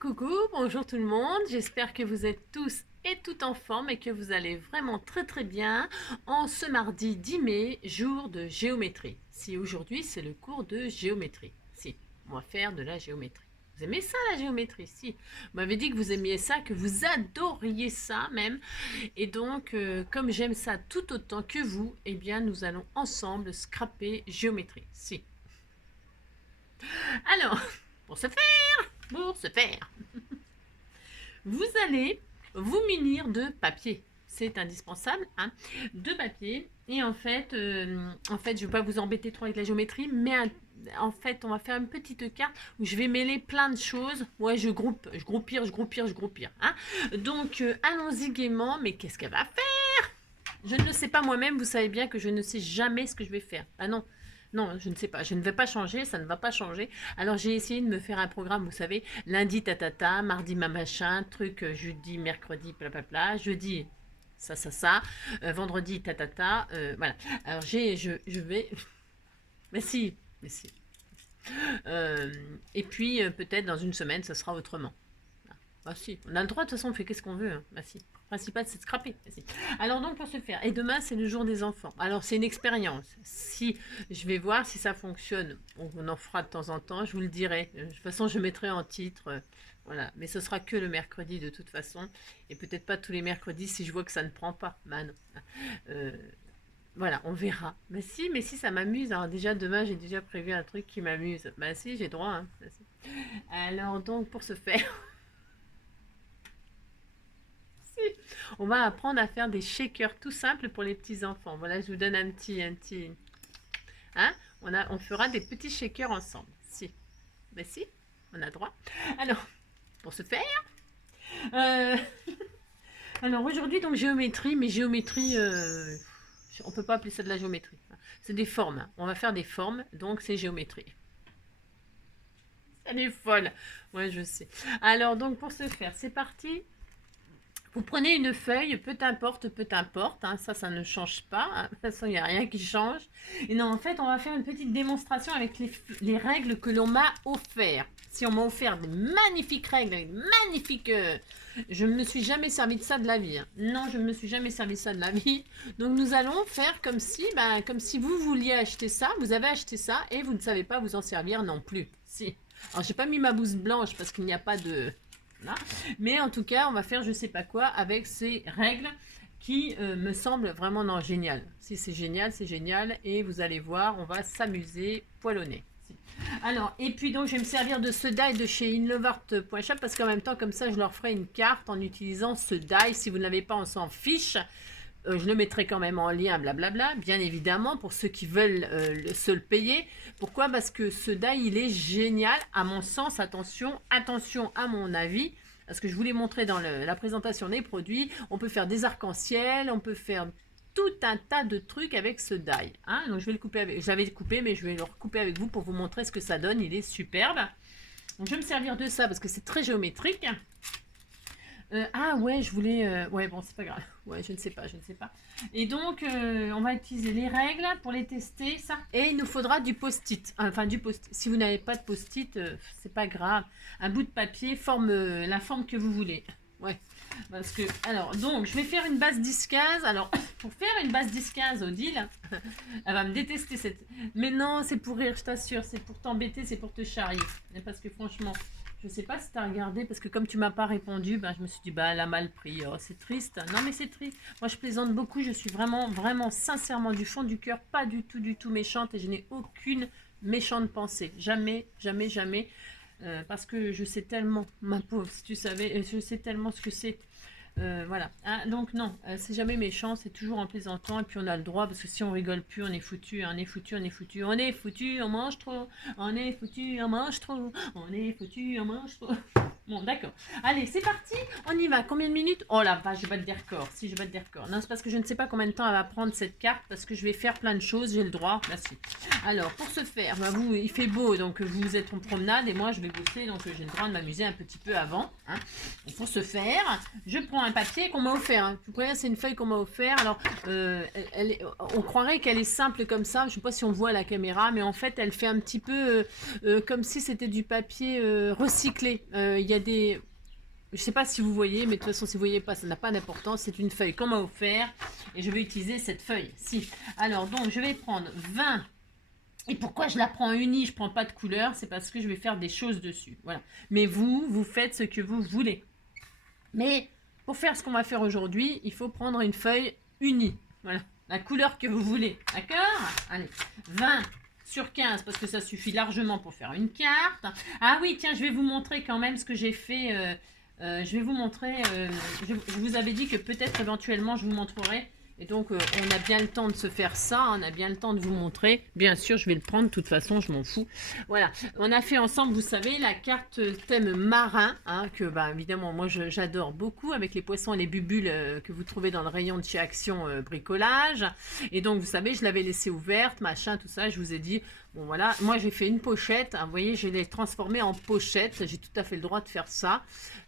Coucou, bonjour tout le monde, j'espère que vous êtes tous et toutes en forme et que vous allez vraiment très bien en ce mardi 10 mai, jour de géométrie. Si aujourd'hui c'est le cours de géométrie, si, on va faire de la géométrie. Vous aimez ça la géométrie? Si, vous m'avez dit que vous aimiez ça, que vous adoriez ça même. Et donc, comme j'aime ça tout autant que vous, eh bien nous allons ensemble scraper géométrie. Si. Alors, pour ce faire, vous allez vous munir de papier. C'est indispensable, hein, de papier. Et en fait, je ne vais pas vous embêter trop avec la géométrie, mais en fait, on va faire une petite carte où je vais mêler plein de choses. Ouais, je groupire. Hein. Donc, allons-y gaiement. Mais qu'est-ce qu'elle va faire? Je ne le sais pas moi-même. Vous savez bien que je ne sais jamais ce que je vais faire. Ah non. Non, je ne sais pas, je ne vais pas changer, ça ne va pas changer. Alors j'ai essayé de me faire un programme, vous savez, lundi tatata, mardi ma machin, truc, jeudi, mercredi, blablabla, jeudi ça, vendredi tatata, voilà. Alors je vais, mais si. Et puis peut-être dans une semaine, ça sera autrement. Bah si, on a le droit, de toute façon, on fait qu'est-ce qu'on veut. Hein. Bah si. Le principal, c'est de scraper. Bah, si. Alors donc, pour ce faire, et demain, c'est le jour des enfants. Alors, c'est une expérience. Si je vais voir si ça fonctionne, on en fera de temps en temps, je vous le dirai. De toute façon, je mettrai en titre, voilà. Mais ce sera que le mercredi, de toute façon. Et peut-être pas tous les mercredis si je vois que ça ne prend pas. Bah non. Euh, voilà, on verra. Mais si, ça m'amuse. Alors déjà, demain, j'ai déjà prévu un truc qui m'amuse. Bah si, j'ai droit. Hein. Bah, si. Alors donc, pour ce faire... On va apprendre à faire des shakers tout simples pour les petits enfants. Voilà, je vous donne un petit, hein, on fera des petits shakers ensemble. Si, ben si, on a droit. Alors, pour ce faire, euh, alors aujourd'hui donc géométrie, mais géométrie, on peut pas appeler ça de la géométrie. C'est des formes. On va faire des formes, donc c'est géométrie. Elle est folle. Ouais, je sais. Alors donc pour ce faire, c'est parti. Vous prenez une feuille, peu importe, hein, ça ne change pas, hein, de toute façon il n'y a rien qui change. Et non, en fait, on va faire une petite démonstration avec les règles que l'on m'a offertes. Si on m'a offert des magnifiques règles, magnifiques... je ne me suis jamais servi de ça de la vie. Hein. Non, je ne me suis jamais servi de ça de la vie. Donc nous allons faire comme si vous vouliez acheter ça, vous avez acheté ça et vous ne savez pas vous en servir non plus. Si. Alors j'ai pas mis ma blouse blanche parce qu'il n'y a pas de... Voilà. Mais en tout cas, on va faire je sais pas quoi avec ces règles qui me semblent vraiment non, géniales. Si c'est génial et vous allez voir, on va s'amuser poilonner. Alors, et puis donc je vais me servir de ce die de chez inlovart.shop parce qu'en même temps, comme ça, je leur ferai une carte en utilisant ce die. Si vous ne l'avez pas, on s'en fiche. Je le mettrai quand même en lien, blablabla, bien évidemment, pour ceux qui veulent se le payer. Pourquoi? Parce que ce die, il est génial, à mon sens. Attention à mon avis, parce que je vous l'ai montré dans la présentation des produits. On peut faire des arcs-en-ciel, on peut faire tout un tas de trucs avec ce die. Hein. Donc je vais le couper avec, j'avais coupé, mais je vais le recouper avec vous pour vous montrer ce que ça donne. Il est superbe. Donc je vais me servir de ça parce que c'est très géométrique. Ah ouais, je voulais... ouais, bon, c'est pas grave. Ouais, je ne sais pas. Et donc, on va utiliser les règles pour les tester, ça. Et il nous faudra du post-it. Enfin, du post-it. Si vous n'avez pas de post-it, c'est pas grave. Un bout de papier, la forme que vous voulez. Ouais. Parce que, alors, donc, je vais faire une base 10-15. Alors, pour faire une base 10-15, Odile, elle va me détester cette... Mais non, c'est pour rire, je t'assure. C'est pour t'embêter, c'est pour te charrier. Parce que franchement... Je sais pas si tu as regardé, parce que comme tu m'as pas répondu, je me suis dit, elle a mal pris. Oh, c'est triste. Non, mais c'est triste. Moi, je plaisante beaucoup. Je suis vraiment, sincèrement, du fond du cœur, pas du tout méchante. Et je n'ai aucune méchante pensée. Jamais. Parce que je sais tellement, ma pauvre, si tu savais, je sais tellement ce que c'est. Voilà. Ah, donc non, c'est jamais méchant, c'est toujours en plaisantant. Et puis on a le droit, parce que si on rigole plus, on est foutu, on est foutu, on mange trop, on est foutu, on mange trop, on est foutu, on mange trop. Bon, d'accord. Allez, c'est parti, on y va. Combien de minutes? Oh la vache, je vais battre des records. Si, je vais battre des records. Non, c'est parce que je ne sais pas combien de temps elle va prendre cette carte, parce que je vais faire plein de choses, j'ai le droit. Là, si. Alors, pour ce faire, vous, il fait beau, donc vous êtes en promenade, et moi, je vais bosser, donc j'ai le droit de m'amuser un petit peu avant. Hein. Pour ce faire, je prends un papier qu'on m'a offert. Hein. Je vous préviens, c'est une feuille qu'on m'a offert. Alors, on croirait qu'elle est simple comme ça. Je ne sais pas si on voit à la caméra, mais en fait, elle fait un petit peu comme si c'était du papier recyclé. Il y a des... Je sais pas si vous voyez, mais de toute façon, si vous voyez pas, ça n'a pas d'importance. C'est une feuille qu'on m'a offert et je vais utiliser cette feuille. Si. Alors, donc, je vais prendre 20. Et pourquoi je la prends unie, je prends pas de couleur, c'est parce que je vais faire des choses dessus. Voilà. Mais vous faites ce que vous voulez. Mais pour faire ce qu'on va faire aujourd'hui, il faut prendre une feuille unie. Voilà. La couleur que vous voulez. D'accord? Allez. 20 sur 15 parce que ça suffit largement pour faire une carte. Ah oui, tiens, je vais vous montrer quand même ce que j'ai fait. Je vais vous montrer. Je vous avais dit que peut-être éventuellement je vous montrerai. Et donc, on a bien le temps de se faire ça, on a bien le temps de vous montrer. Bien sûr, je vais le prendre, de toute façon, je m'en fous. Voilà, on a fait ensemble, vous savez, la carte thème marin, hein, que, bah, évidemment, moi, j'adore beaucoup, avec les poissons et les bubules que vous trouvez dans le rayon de chez Action Bricolage. Et donc, vous savez, je l'avais laissée ouverte, machin, tout ça, je vous ai dit... Bon, voilà, moi, j'ai fait une pochette, hein, vous voyez, je l'ai transformée en pochette, j'ai tout à fait le droit de faire ça.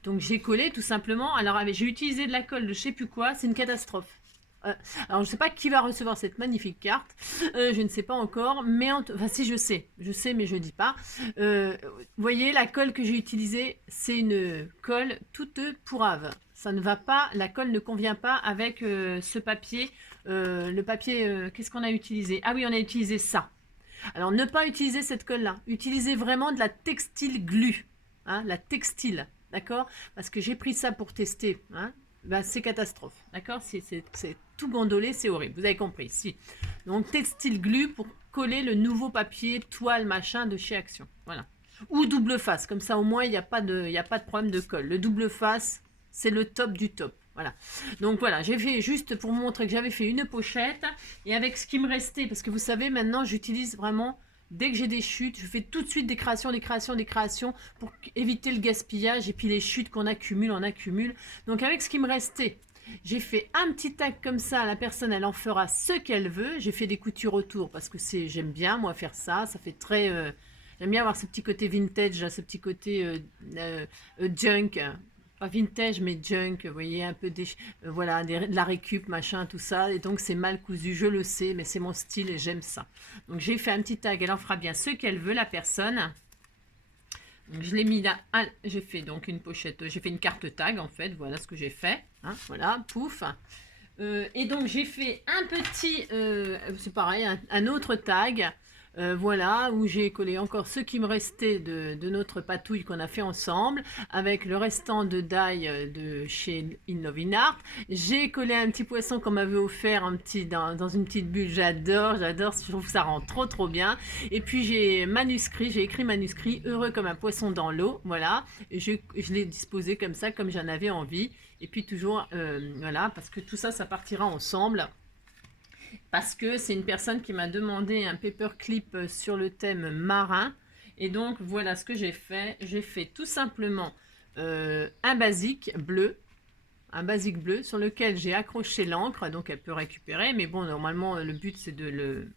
Donc, j'ai collé, tout simplement. Alors, j'ai utilisé de la colle de je sais plus quoi, c'est une catastrophe. Alors, je ne sais pas qui va recevoir cette magnifique carte. Je ne sais pas encore. Mais enfin, si, je sais, mais je ne dis pas. Vous voyez, la colle que j'ai utilisée, c'est une colle toute pourrave. Ça ne va pas, la colle ne convient pas avec ce papier. Le papier, qu'est-ce qu'on a utilisé? Ah oui, on a utilisé ça. Alors, ne pas utiliser cette colle-là. Utilisez vraiment de la textile glue. Hein, la textile, d'accord? Parce que j'ai pris ça pour tester. Hein. Ben, c'est catastrophe, d'accord? C'est tout gondolé, c'est horrible, vous avez compris, si. Donc, textile glue pour coller le nouveau papier, toile, machin de chez Action, voilà. Ou double face, comme ça au moins, il n'y a pas de problème de colle. Le double face, c'est le top du top, voilà. Donc voilà, j'ai fait juste pour vous montrer que j'avais fait une pochette, et avec ce qui me restait, parce que vous savez, maintenant, j'utilise vraiment... Dès que j'ai des chutes, je fais tout de suite des créations pour éviter le gaspillage et puis les chutes qu'on accumule, on accumule. Donc avec ce qui me restait, j'ai fait un petit tag comme ça, la personne elle en fera ce qu'elle veut. J'ai fait des coutures autour parce que j'aime bien moi faire ça, ça fait très... j'aime bien avoir ce petit côté vintage, ce petit côté junk. Pas vintage mais junk, vous voyez, un peu des, voilà, de la récup, machin, tout ça. Et donc c'est mal cousu, je le sais, mais c'est mon style et j'aime ça. Donc j'ai fait un petit tag, elle en fera bien ce qu'elle veut, la personne. Donc je l'ai mis là, j'ai fait donc une pochette, j'ai fait une carte tag en fait, voilà ce que j'ai fait. Hein, voilà, pouf. Et donc j'ai fait un petit, c'est pareil, un autre tag. Voilà, où j'ai collé encore ce qui me restait de notre patouille qu'on a fait ensemble, avec le restant de die de chez In Love in Art. J'ai collé un petit poisson qu'on m'avait offert dans une petite bulle, j'adore, je trouve que ça rend trop bien. Et puis j'ai écrit manuscrit, heureux comme un poisson dans l'eau, voilà, et je l'ai disposé comme ça, comme j'en avais envie. Et puis toujours, voilà, parce que tout ça, ça partira ensemble. Parce que c'est une personne qui m'a demandé un paperclip sur le thème marin. Et donc, voilà ce que j'ai fait. J'ai fait tout simplement un basique bleu. Un basique bleu sur lequel j'ai accroché l'encre. Donc, elle peut récupérer. Mais bon, normalement, le but, c'est de le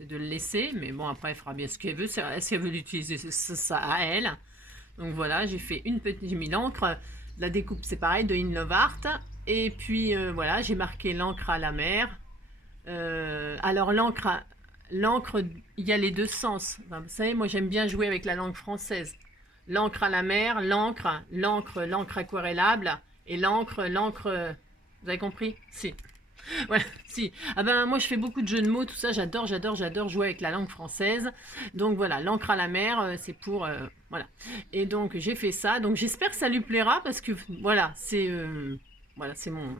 laisser. Mais bon, après, elle fera bien ce qu'elle veut. Est-ce qu'elle veut l'utiliser? C'est ça à elle. Donc, voilà, j'ai fait j'ai mis l'encre. La découpe, c'est pareil, de In Love Art. Et puis, voilà, j'ai marqué l'encre à la mer. Alors l'encre, il y a les deux sens. Enfin, vous savez, moi j'aime bien jouer avec la langue française. L'encre à la mer, l'encre aquarellable et l'encre, vous avez compris? Si. Voilà, si. Ah ben moi je fais beaucoup de jeux de mots, tout ça, j'adore jouer avec la langue française. Donc voilà, l'encre à la mer, c'est pour voilà. Et donc j'ai fait ça. Donc j'espère que ça lui plaira parce que voilà, c'est mon.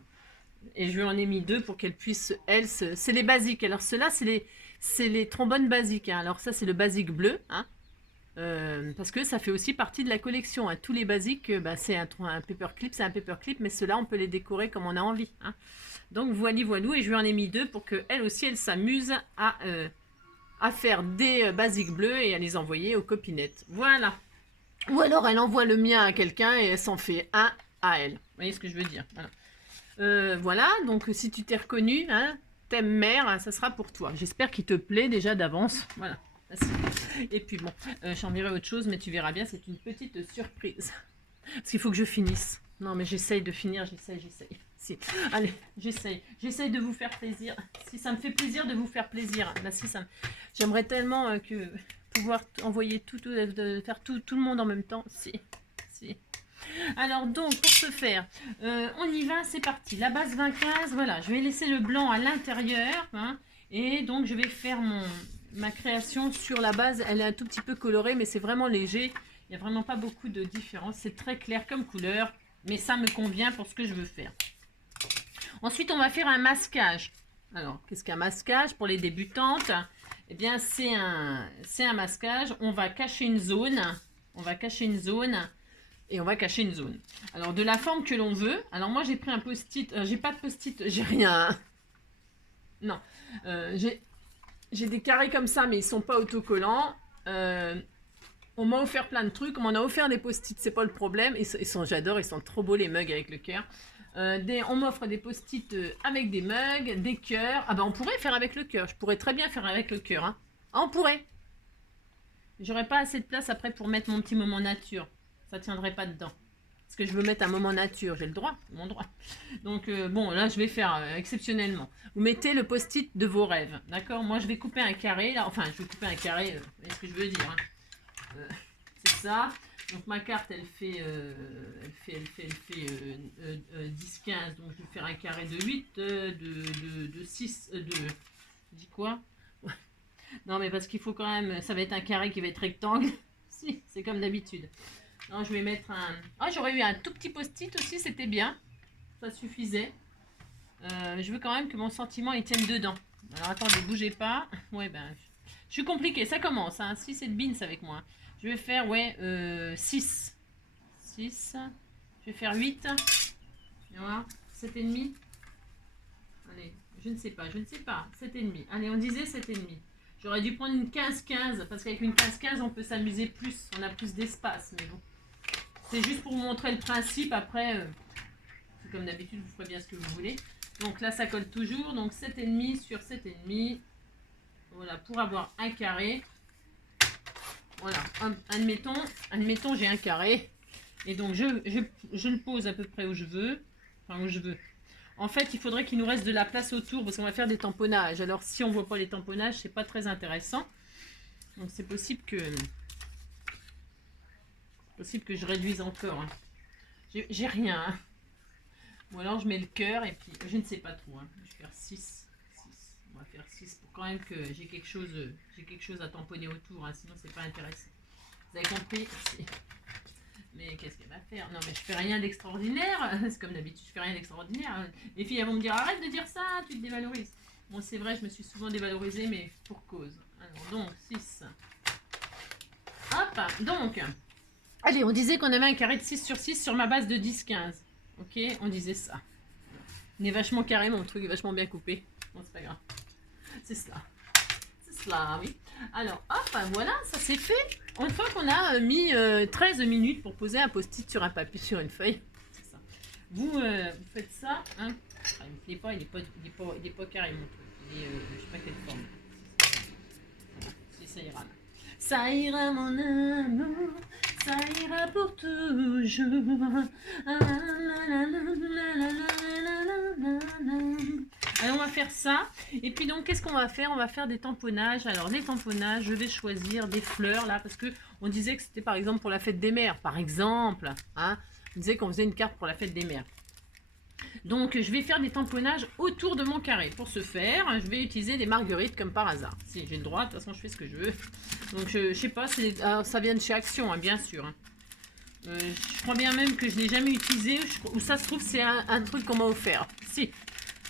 Et je lui en ai mis 2 pour qu'elle puisse, c'est les basiques. Alors ceux-là, c'est les trombones basiques. Hein. Alors ça, c'est le basique bleu. Hein. Parce que ça fait aussi partie de la collection. Hein. Tous les basiques, bah, c'est un paperclip, c'est un paperclip, mais ceux-là, on peut les décorer comme on a envie. Hein. Donc voilà. Et je lui en ai mis 2 pour qu'elle aussi, elle s'amuse à faire des basiques bleus et à les envoyer aux copinettes. Voilà. Ou alors, elle envoie le mien à quelqu'un et elle s'en fait un à elle. Vous voyez ce que je veux dire? Voilà. Voilà, donc si tu t'es reconnu, hein, thème mère, hein, ça sera pour toi. J'espère qu'il te plaît déjà d'avance. Voilà. Et puis bon, j'enverrai autre chose, mais tu verras bien, c'est une petite surprise. Parce qu'il faut que je finisse. Non, mais j'essaye de finir, j'essaye. Si. Allez, j'essaye de vous faire plaisir. Si ça me fait plaisir de vous faire plaisir. Bah, si ça j'aimerais tellement que pouvoir envoyer faire tout le monde en même temps. Si. Alors donc, pour ce faire, on y va, c'est parti. La base 20-15, voilà, je vais laisser le blanc à l'intérieur. Hein, et donc, je vais faire ma création sur la base. Elle est un tout petit peu colorée, mais c'est vraiment léger. Il n'y a vraiment pas beaucoup de différence. C'est très clair comme couleur, mais ça me convient pour ce que je veux faire. Ensuite, on va faire un masquage. Alors, qu'est-ce qu'un masquage pour les débutantes? Eh bien, c'est un masquage. On va cacher une zone. On va cacher une zone. Et on va cacher une zone. Alors, de la forme que l'on veut. Alors, moi, j'ai pris un post-it. J'ai pas de post-it. J'ai rien. Non. J'ai des carrés comme ça, mais ils sont pas autocollants. On m'a offert plein de trucs. On m'en a offert des post-it. C'est pas le problème. J'adore. Ils sont trop beaux, les mugs avec le cœur. On m'offre des post-it avec des mugs, des cœurs. Ah ben, on pourrait faire avec le cœur. Je pourrais très bien faire avec le cœur. Hein. Ah, on pourrait. J'aurais pas assez de place après pour mettre mon petit moment nature. Ça tiendrait pas dedans. Parce que je veux mettre un moment nature. J'ai le droit, mon droit. Donc, bon, là, je vais faire exceptionnellement. Vous mettez le post-it de vos rêves. D'accord? Moi, je vais couper un carré. Là. Enfin, je vais couper un carré. Vous voyez ce que je veux dire. Hein. C'est ça. Donc, ma carte, elle fait 10-15. Donc, je vais faire un carré de 8, de 6, de... Je dis quoi? Non, mais parce qu'il faut quand même... Ça va être un carré qui va être rectangle. Si, c'est comme d'habitude. Non, je vais mettre un... Ah, j'aurais eu un tout petit post-it aussi, c'était bien. Ça suffisait. Je veux quand même que mon sentiment, il tienne dedans. Alors, attendez, bougez pas. Ouais, ben... Je suis compliquée, ça commence. Hein. 6 et de beans avec moi. Je vais faire, ouais, 6. 6. Je vais faire 8. Voilà, 7,5. Allez, je ne sais pas. 7,5. Allez, on disait 7,5. J'aurais dû prendre une 15-15, parce qu'avec une 15-15, on peut s'amuser plus. On a plus d'espace, mais bon. C'est juste pour vous montrer le principe. Après, c'est comme d'habitude, vous ferez bien ce que vous voulez. Donc là, ça colle toujours. Donc 7,5 sur 7,5. Voilà, pour avoir un carré. Voilà, admettons, j'ai un carré. Et donc, je le pose à peu près où je veux. Enfin, où je veux. En fait, il faudrait qu'il nous reste de la place autour parce qu'on va faire des tamponnages. Alors, si on ne voit pas les tamponnages, c'est pas très intéressant. Donc, c'est possible que je réduise encore. Hein. J'ai rien. Hein. Ou alors, je mets le cœur et puis, je ne sais pas trop. Hein. Je vais faire 6. On va faire 6 pour quand même que j'ai quelque chose à tamponner autour. Hein. Sinon, c'est pas intéressant. Vous avez compris? Mais qu'est-ce qu'elle va faire? Non, mais je fais rien d'extraordinaire. C'est comme d'habitude, je fais rien d'extraordinaire. Les filles, elles vont me dire, arrête de dire ça, tu te dévalorises. Bon, c'est vrai, je me suis souvent dévalorisée, mais pour cause. Alors, donc, 6. Hop, donc. Allez, on disait qu'on avait un carré de 6 sur 6 sur ma base de 10-15. Ok, on disait ça. On est vachement carré, mon truc est vachement bien coupé. Bon, c'est pas grave. C'est cela. C'est cela, oui. Alors, hop, voilà, ça c'est fait. Une fois qu'on a mis 13 minutes pour poser un post-it sur un papier, sur une feuille. C'est ça. Vous faites ça. Hein. Ah, il n'est pas carré, mon truc. Il est, je sais pas quelle forme. Voilà, si ça ira. Ça ira, mon amour. Ça ira pour toujours. Alors on va faire ça. Et puis donc qu'est-ce qu'on va faire? On va faire des tamponnages. Alors les tamponnages, je vais choisir des fleurs là. Parce que on disait que c'était par exemple pour la fête des mères. Par exemple. Hein, on disait qu'on faisait une carte pour la fête des mères. Donc je vais faire des tamponnages autour de mon carré. Pour ce faire, je vais utiliser des marguerites comme par hasard. Si j'ai le droit, de toute façon je fais ce que je veux. Donc je sais pas, ça vient de chez Action, hein, bien sûr. Hein. Je crois bien même que je ne l'ai jamais utilisé. Ou ça se trouve c'est un truc qu'on m'a offert. Si,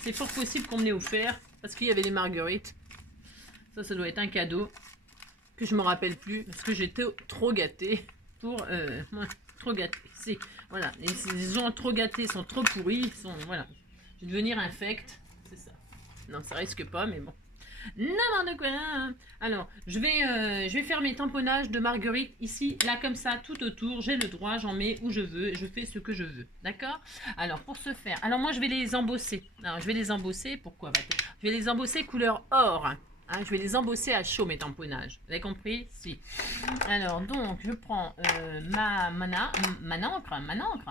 c'est fort possible qu'on me l'ait offert. Parce qu'il y avait des marguerites. Ça doit être un cadeau. Que je ne me rappelle plus. Parce que j'étais trop gâtée pour... trop gâtée. Si, voilà. Les gens trop gâtés sont trop pourris. Voilà. Je vais devenir infecte. C'est ça. Non, ça risque pas, mais bon. N'importe quoi. Alors, je vais faire mes tamponnages de marguerite ici, là, comme ça, tout autour. J'ai le droit, j'en mets où je veux. Je fais ce que je veux. D'accord? Alors, pour ce faire... Alors, moi, je vais les embosser. Alors, je vais les embosser. Pourquoi? Je vais les embosser couleur or. Hein, je vais les embosser à chaud, mes tamponnages. Vous avez compris? Si. Alors, donc, je prends ma encre.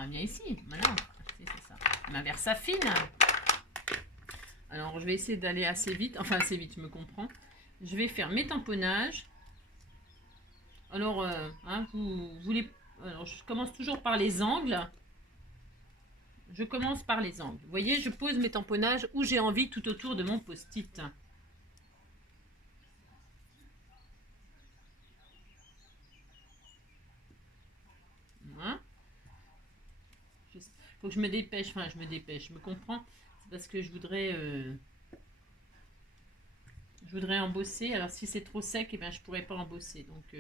Viens ici. Ma encre. C'est ça. Ma Versafine. Alors, je vais essayer d'aller assez vite. Enfin, assez vite, je me comprends. Je vais faire mes tamponnages. Alors, hein, vous voulez... Alors, je commence toujours par les angles. Je commence par les angles. Vous voyez, je pose mes tamponnages où j'ai envie tout autour de mon post-it. Voilà. Faut que je me dépêche, enfin je me dépêche, je me comprends. C'est parce que je voudrais embosser. Alors si c'est trop sec, eh bien, je pourrais pas embosser. Donc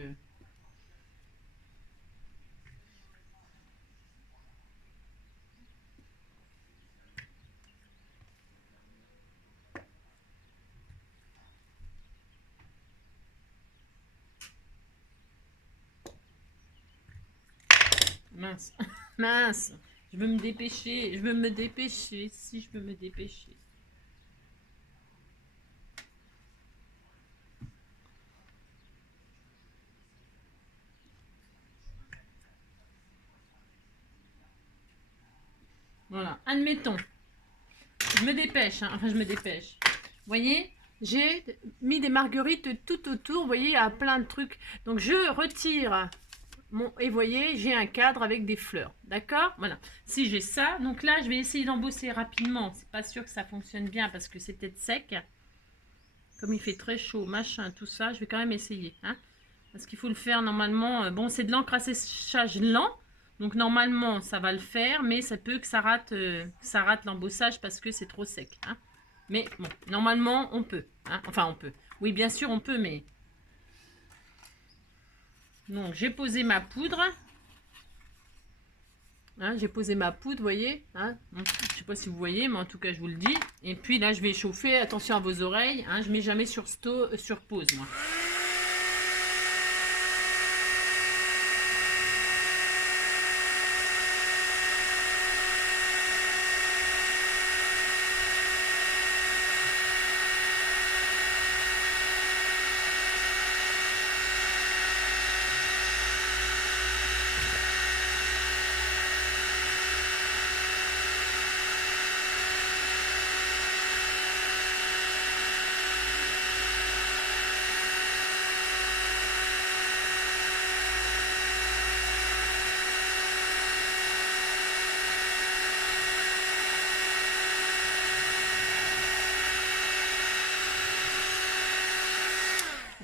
mince, mince. Je veux me dépêcher, je veux me dépêcher, si je veux me dépêcher. Voilà, admettons. Je me dépêche, hein. Enfin je me dépêche. Vous voyez, j'ai mis des marguerites tout autour, vous voyez, il y a plein de trucs. Donc je retire et vous voyez, j'ai un cadre avec des fleurs. D'accord? Voilà. Si j'ai ça, donc là, je vais essayer d'embosser rapidement. C'est pas sûr que ça fonctionne bien parce que c'est peut-être sec. Comme il fait très chaud, machin, tout ça, je vais quand même essayer. Hein, parce qu'il faut le faire normalement. Bon, c'est de l'encre à séchage lent. Donc normalement, ça va le faire. Mais ça peut que ça rate l'embossage parce que c'est trop sec. Hein. Mais bon, normalement, on peut. Hein. Enfin, on peut. Oui, bien sûr, on peut, mais... Donc, j'ai posé ma poudre. Hein, j'ai posé ma poudre, vous voyez. Hein. Je ne sais pas si vous voyez, mais en tout cas, je vous le dis. Et puis là, je vais chauffer. Attention à vos oreilles. Hein, je ne mets jamais sur pause, moi.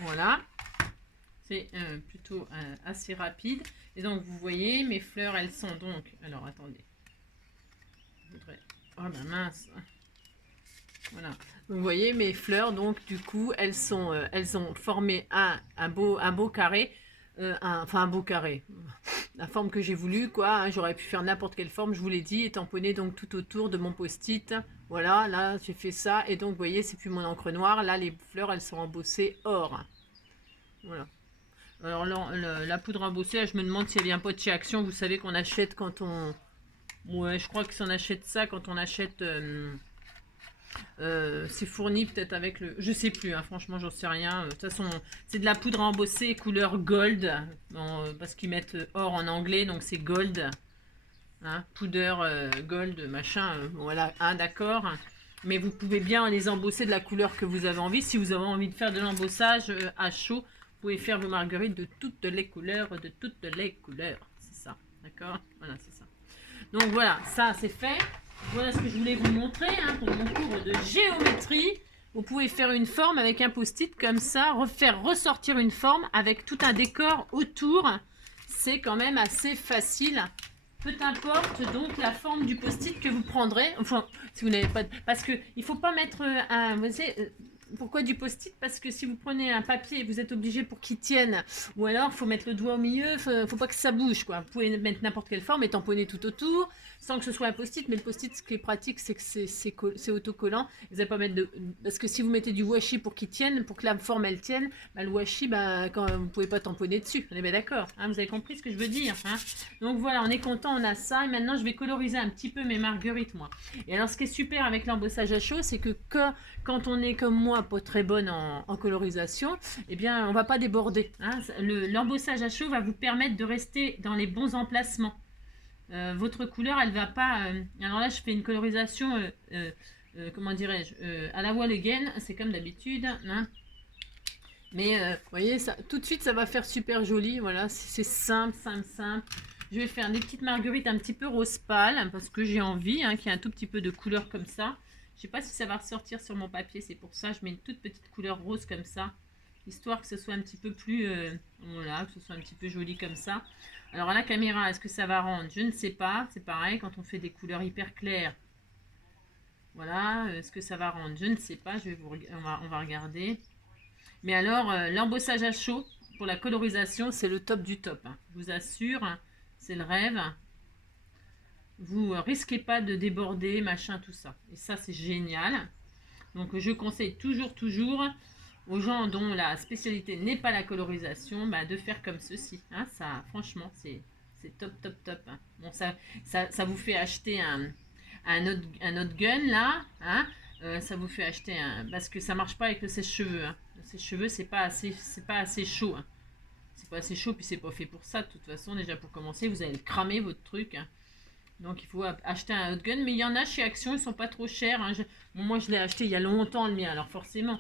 Voilà, c'est plutôt assez rapide. Et donc, vous voyez, mes fleurs, elles sont donc... Alors, attendez. Je voudrais... Oh, ben mince. Voilà. Vous voyez, mes fleurs, donc, du coup, elles ont formé un beau carré. Enfin, un beau carré. La forme que j'ai voulu, quoi. Hein, j'aurais pu faire n'importe quelle forme, je vous l'ai dit, et tamponner donc tout autour de mon post-it. Voilà, là, j'ai fait ça. Et donc, vous voyez, c'est plus mon encre noire. Là, les fleurs, elles sont embossées or. Voilà. Alors la poudre embossée, je me demande si elle vient pas de chez Action. Vous savez qu'on achète quand on... Ouais, je crois que si on achète ça, quand on achète... c'est fourni peut-être avec le... Je sais plus, hein, franchement, j'en sais rien. De toute façon, c'est de la poudre embossée couleur gold. Parce qu'ils mettent or en anglais, donc c'est gold. Hein, poudre gold, machin. Voilà, hein, d'accord. Mais vous pouvez bien les embosser de la couleur que vous avez envie. Si vous avez envie de faire de l'embossage à chaud, vous pouvez faire vos marguerites de toutes les couleurs, c'est ça, d'accord? Voilà, c'est ça. Donc voilà, ça c'est fait. Voilà ce que je voulais vous montrer hein, pour mon cours de géométrie. Vous pouvez faire une forme avec un post-it comme ça, faire ressortir une forme avec tout un décor autour. C'est quand même assez facile. Peu importe donc la forme du post-it que vous prendrez. Enfin, si vous n'avez pas... Parce qu'il ne faut pas mettre un... Vous savez, pourquoi du post-it? Parce que si vous prenez un papier et vous êtes obligé pour qu'il tienne, ou alors il faut mettre le doigt au milieu, faut pas que ça bouge, quoi. Vous pouvez mettre n'importe quelle forme et tamponner tout autour, sans que ce soit un post-it, mais le post-it, ce qui est pratique, c'est que c'est autocollant. Vous n'allez pas mettre de... Parce que si vous mettez du washi pour qu'il tienne, pour que la forme, elle tienne, bah, le washi, bah, quand, vous ne pouvez pas tamponner dessus. On est bien d'accord, hein, vous avez compris ce que je veux dire. Hein. Donc voilà, on est content, on a ça. Et maintenant, je vais coloriser un petit peu mes marguerites, moi. Et alors, ce qui est super avec l'embossage à chaud, c'est que quand on est comme moi, pas très bonne en colorisation, eh bien, on va pas déborder. Hein. L'embossage à chaud va vous permettre de rester dans les bons emplacements. Votre couleur, elle va pas... alors là, je fais une colorisation, comment dirais-je, à la voile again, c'est comme d'habitude. Hein. Mais, vous voyez, ça, tout de suite, ça va faire super joli. Voilà, c'est simple, simple, simple. Je vais faire des petites marguerites un petit peu rose pâle parce que j'ai envie qu'il y ait un tout petit peu de couleur comme ça. Je ne sais pas si ça va ressortir sur mon papier, c'est pour ça. Je mets une toute petite couleur rose comme ça, histoire que ce soit un petit peu plus... voilà, que ce soit un petit peu joli comme ça. Alors à la caméra, est-ce que ça va rendre? Je ne sais pas. C'est pareil, quand on fait des couleurs hyper claires. Voilà, est-ce que ça va rendre? Je ne sais pas, on va regarder. Mais alors, l'embossage à chaud pour la colorisation, c'est le top du top. Je vous assure, c'est le rêve. Vous risquez pas de déborder, machin, tout ça. Et ça, c'est génial. Donc, je conseille toujours aux gens dont la spécialité n'est pas la colorisation, de faire comme ceci. Ça, franchement, c'est top. Bon, ça vous fait acheter un autre gun, là. Ça vous fait acheter un... Parce que ça marche pas avec le sèche-cheveux. Le sèche-cheveux, c'est pas assez chaud. C'est pas assez chaud, puis c'est pas fait pour ça. De toute façon, déjà pour commencer, vous allez cramer votre truc. Donc il faut acheter un hot gun. Mais il y en a chez Action, ils sont pas trop chers. Moi, je l'ai acheté il y a longtemps, le mien, alors forcément.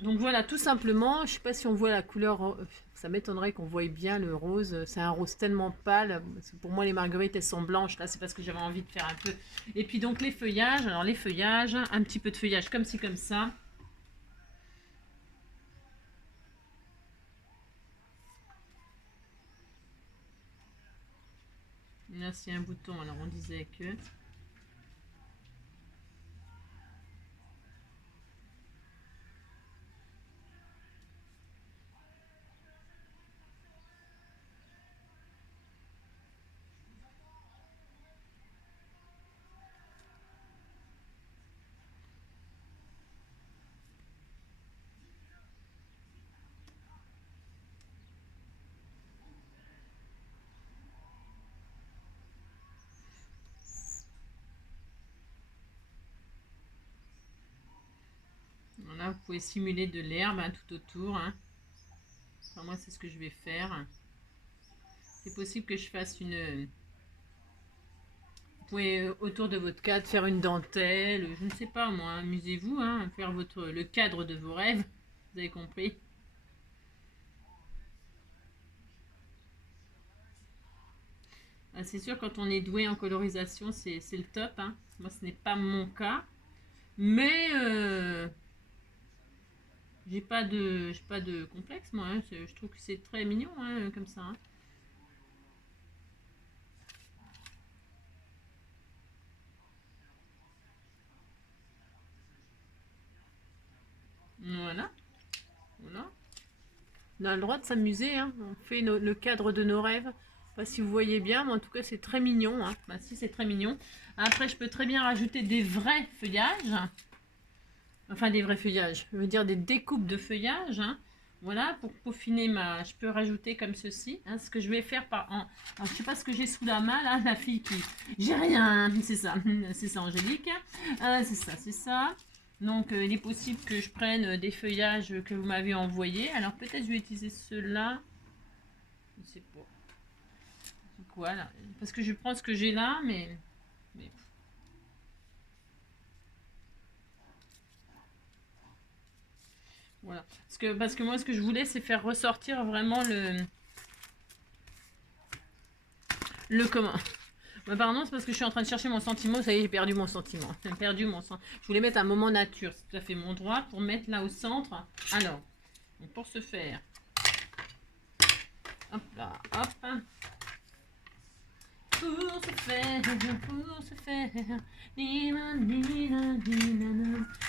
Donc voilà, tout simplement, je sais pas si on voit la couleur, ça m'étonnerait qu'on voie bien le rose, c'est un rose tellement pâle, parce que pour moi les marguerites elles sont blanches, là c'est parce que j'avais envie de faire un peu. Et puis donc les feuillages, alors les feuillages, un petit peu de feuillage comme ci comme ça. Là c'est un bouton, alors on disait que... Voilà, vous pouvez simuler de l'herbe tout autour. Enfin, moi c'est ce que je vais faire. C'est possible que je fasse une... Vous pouvez autour de votre cadre faire une dentelle, je ne sais pas moi, amusez-vous, faire le cadre de vos rêves, vous avez compris. C'est sûr, quand on est doué en colorisation, c'est le top. Moi, ce n'est pas mon cas, mais j'ai pas de complexe, moi. Je trouve que c'est très mignon, comme ça. Voilà. On a le droit de s'amuser, on fait le cadre de nos rêves. Pas si vous voyez bien, mais en tout cas c'est très mignon. Si, c'est très mignon. Après, je peux très bien rajouter des vrais feuillages. Enfin, des vrais feuillages. Je veux dire des découpes de feuillages. Voilà, pour peaufiner je peux rajouter comme ceci. Ce que je vais faire alors, je sais pas ce que j'ai sous la main, là, la fille qui... J'ai rien. C'est ça, Angélique. C'est ça. Donc, il est possible que je prenne des feuillages que vous m'avez envoyés. Alors, peut-être je vais utiliser ceux-là. Je ne sais pas. C'est quoi, là? Parce que je prends ce que j'ai là, mais... Voilà. Parce que moi, ce que je voulais, c'est faire ressortir vraiment le comment. Pardon, c'est parce que je suis en train de chercher mon sentiment. Ça y est, j'ai perdu mon sentiment. J'ai perdu mon sentiment. Je voulais mettre un moment nature. C'est tout à fait mon droit pour mettre là au centre. Alors, pour ce faire, hop là, hop. Pour se faire.